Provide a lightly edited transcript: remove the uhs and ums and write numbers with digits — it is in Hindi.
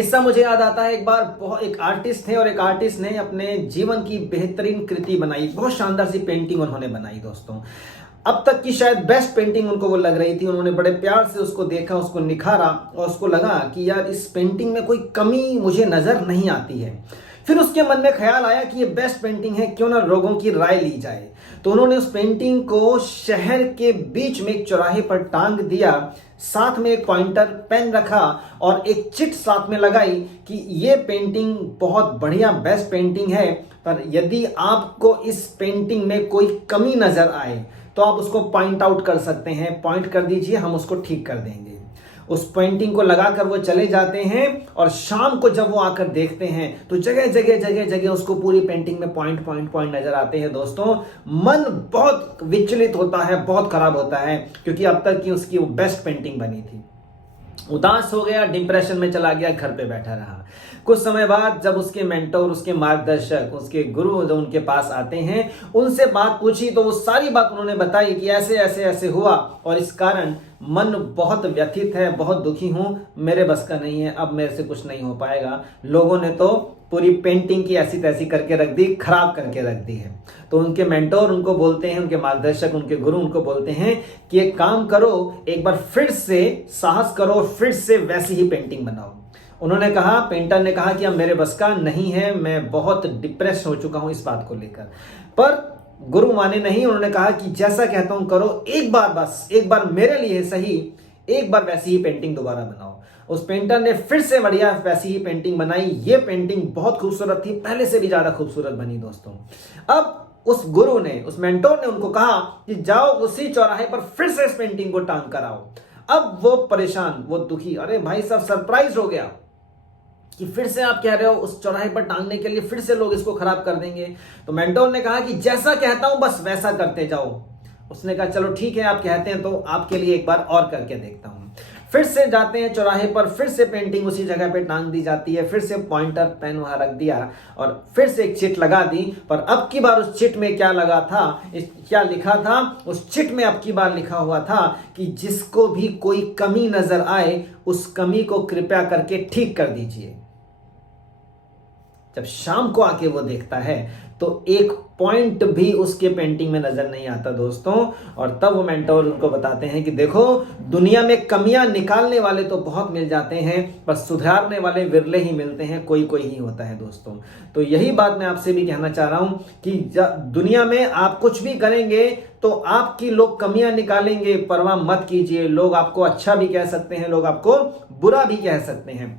इससे मुझे याद आता है, एक बार एक आर्टिस्ट थे और एक आर्टिस्ट ने अपने जीवन की बेहतरीन कृति बनाई, बहुत शानदार सी पेंटिंग उन्होंने बनाई दोस्तों। अब तक की शायद बेस्ट पेंटिंग उनको वो लग रही थी। उन्होंने बड़े प्यार से उसको देखा, उसको निखारा और उसको लगा कि यार इस पेंटिंग में कोई कमी मुझे नजर नहीं आती है। फिर उसके मन में ख्याल आया कि ये बेस्ट पेंटिंग है, क्यों ना लोगों की राय ली जाए। तो उन्होंने उस पेंटिंग को शहर के बीच में एक चौराहे पर टांग दिया, साथ में एक पॉइंटर पेन रखा और एक चिट साथ में लगाई कि ये पेंटिंग बहुत बढ़िया बेस्ट पेंटिंग है, पर यदि आपको इस पेंटिंग में कोई कमी नजर आए तो आप उसको पॉइंट आउट कर सकते हैं, पॉइंट कर दीजिए, हम उसको ठीक कर देंगे। उस पेंटिंग को लगाकर वो चले जाते हैं और शाम को जब वो आकर देखते हैं तो जगह जगह जगह जगह उसको पूरी पेंटिंग में पॉइंट पॉइंट पॉइंट नजर आते हैं दोस्तों। मन बहुत विचलित होता है, बहुत खराब होता है, क्योंकि अब तक की उसकी वो बेस्ट पेंटिंग बनी थी। उदास हो गया, डिप्रेशन में चला गया, घर पे बैठा रहा। कुछ समय बाद जब उसके मेंटोर, उसके मार्गदर्शक, उसके गुरु जो उनके पास आते हैं, उनसे बात पूछी तो वो सारी बात उन्होंने बताई कि ऐसे ऐसे ऐसे हुआ और इस कारण मन बहुत व्यथित है, बहुत दुखी हूं, मेरे बस का नहीं है, अब मेरे से कुछ नहीं हो पाएगा। लोगों ने तो पूरी पेंटिंग की ऐसी तैसी करके रख दी, खराब करके रख दी है। तो उनके मेंटोर उनको बोलते हैं, उनके मार्गदर्शक, उनके गुरु उनको बोलते हैं कि एक काम करो, एक बार फिर से साहस करो, फिर से वैसी ही पेंटिंग बनाओ। उन्होंने कहा, पेंटर ने कहा कि अब मेरे बस का नहीं है, मैं बहुत डिप्रेस हो चुका हूं इस बात को लेकर। पर गुरु माने नहीं, उन्होंने कहा कि जैसा कहता हूं करो, एक बार बस, एक बार मेरे लिए सही, एक बार वैसी ही पेंटिंग दोबारा बनाओ। उस पेंटर ने फिर से बढ़िया वैसी ही पेंटिंग बनाई। ये पेंटिंग बहुत खूबसूरत थी, पहले से भी ज्यादा खूबसूरत बनी दोस्तों। अब उस गुरु ने, उस मेंटोर ने उनको कहा कि जाओ उसी चौराहे पर फिर से इस पेंटिंग को टांग कर आओ। अब वो परेशान, वो दुखी, अरे भाई साहब सरप्राइज हो गया कि फिर से आप कह रहे हो उस चौराहे पर टांगने के लिए, फिर से लोग इसको खराब कर देंगे। तो मेंटोर ने कहा कि जैसा कहता हूं बस वैसा करते जाओ। उसने कहा चलो ठीक है, आप कहते हैं तो आपके लिए एक बार और करके देखता हूं। फिर से जाते हैं चौराहे पर, फिर से पेंटिंग उसी जगह पे टांग दी जाती है, फिर से पॉइंटर पेन वहां रख दिया और फिर से एक चिट लगा दी। पर अब की बार उस चिट में क्या लगा था, क्या लिखा था उस चिट में? अब की बार लिखा हुआ था कि जिसको भी कोई कमी नजर आए उस कमी को कृपया करके ठीक कर दीजिए। जब शाम को आके वो देखता है तो एक पॉइंट भी उसके पेंटिंग में नजर नहीं आता दोस्तों। और तब वो मेंटोर उनको बताते हैं कि देखो, दुनिया में कमियां निकालने वाले तो बहुत मिल जाते हैं, पर सुधारने वाले विरले ही मिलते हैं, कोई कोई ही होता है दोस्तों। तो यही बात मैं आपसे भी कहना चाह रहा हूं कि दुनिया में आप कुछ भी करेंगे तो आपकी लोग कमियां निकालेंगे, परवाह मत कीजिए। लोग आपको अच्छा भी कह सकते हैं, लोग आपको बुरा भी कह सकते हैं,